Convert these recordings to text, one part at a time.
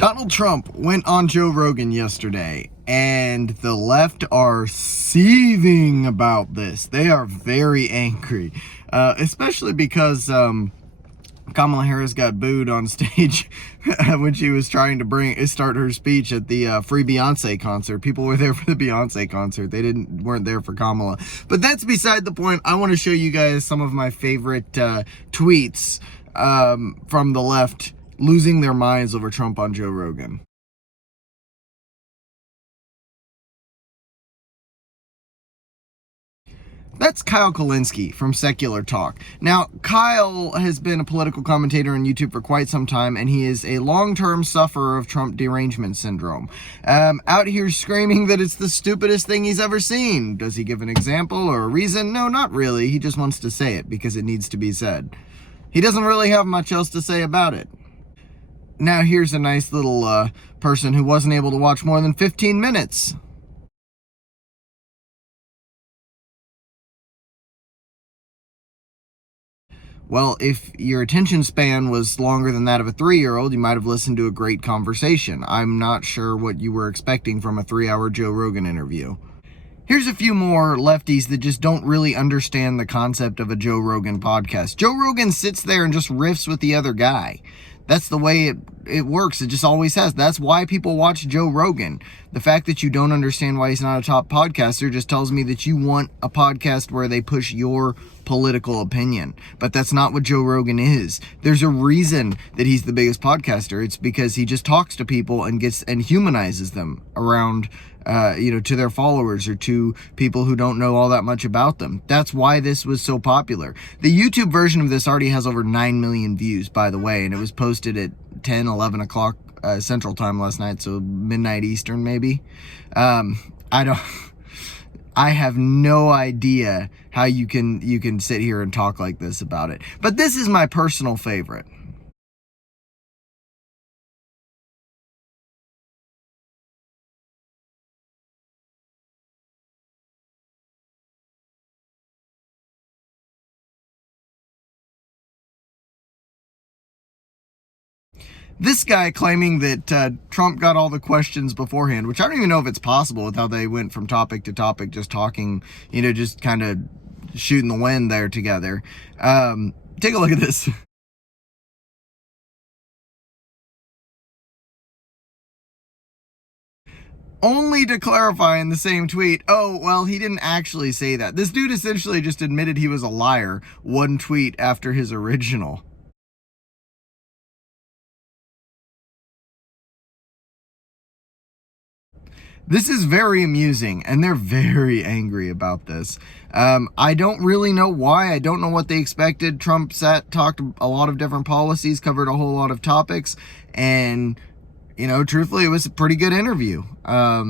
Donald Trump went on Joe Rogan yesterday, and the left are seething about this. They are very angry, especially because Kamala Harris got booed on stage when she was trying to start her speech at the free Beyonce concert. People were there for the Beyonce concert. They weren't there for Kamala. But that's beside the point. I want to show you guys some of my favorite tweets from the left losing their minds over Trump on Joe Rogan. That's Kyle Kulinski from Secular Talk. Now, Kyle has been a political commentator on YouTube for quite some time, and he is a long-term sufferer of Trump derangement syndrome. Out here screaming that it's the stupidest thing he's ever seen. Does he give an example or a reason? No, not really. He just wants to say it because it needs to be said. He doesn't really have much else to say about it. Now, here's a nice little person who wasn't able to watch more than 15 minutes. Well, if your attention span was longer than that of a 3-year-old, you might have listened to a great conversation. I'm not sure what you were expecting from a 3-hour Joe Rogan interview. Here's a few more lefties that just don't really understand the concept of a Joe Rogan podcast. Joe Rogan sits there and just riffs with the other guy. That's the way it works. It just always has. That's why people watch Joe Rogan. The fact that you don't understand why he's not a top podcaster just tells me that you want a podcast where they push your political opinion. But that's not what Joe Rogan is. There's a reason that he's the biggest podcaster. It's because he just talks to people and humanizes them around to their followers or to people who don't know all that much about them. That's why this was so popular. The YouTube version of this already has over 9 million views, by the way, and it was posted at 11 o'clock Central Time last night, so midnight Eastern maybe. I have no idea how you can sit here and talk like this about it. But this is my personal favorite. This guy claiming that Trump got all the questions beforehand, which I don't even know if it's possible with how they went from topic to topic, just talking, just kind of shooting the wind there together. Take a look at this. Only to clarify in the same tweet, oh, well, he didn't actually say that. This dude essentially just admitted he was a liar one tweet after his original. This is very amusing, and they're very angry about this. I don't really know why. I don't know what they expected. Trump talked a lot of different policies, covered a whole lot of topics, and, truthfully, it was a pretty good interview. I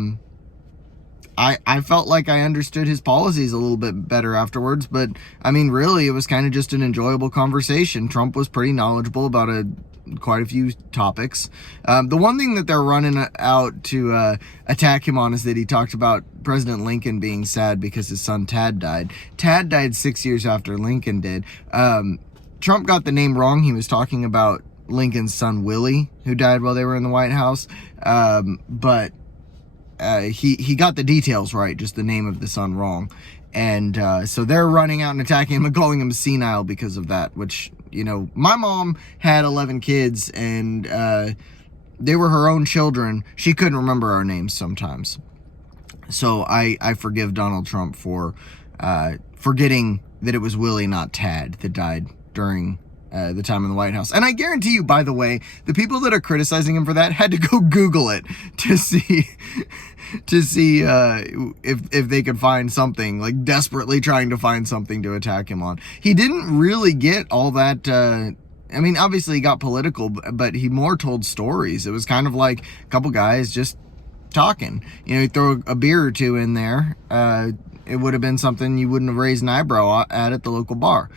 felt like I understood his policies a little bit better afterwards, but, really, it was kind of just an enjoyable conversation. Trump was pretty knowledgeable about quite a few topics. The one thing that they're running out to attack him on is that he talked about President Lincoln being sad because his son Tad died. Tad died 6 years after Lincoln did. Trump got the name wrong. He was talking about Lincoln's son Willie, who died while they were in the White House. But he got the details right, just the name of the son wrong. And so they're running out and attacking him and calling him senile because of that, which, my mom had 11 kids and they were her own children. She couldn't remember our names sometimes. So I forgive Donald Trump for forgetting that it was Willie, not Tad, that died during the time in the White House. And I guarantee you, by the way, the people that are criticizing him for that had to go Google it to see if they could find something, like desperately trying to find something to attack him on. He didn't really get all that. Obviously he got political, but he more told stories. It was kind of like a couple guys just talking. He'd throw a beer or two in there. It would have been something you wouldn't have raised an eyebrow at the local bar.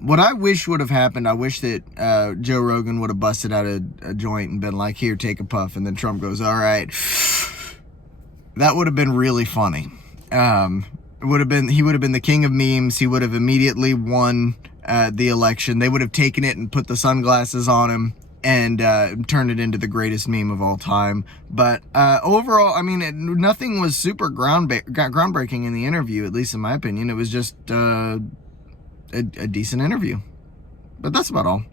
What I wish would have happened, I wish that Joe Rogan would have busted out a joint and been like, here, take a puff. And then Trump goes, all right. That would have been really funny. He would have been the king of memes. He would have immediately won the election. They would have taken it and put the sunglasses on him. and turn it into the greatest meme of all time. But overall, I mean, nothing was super groundbreaking in the interview, at least in my opinion. It was just a decent interview. But that's about all.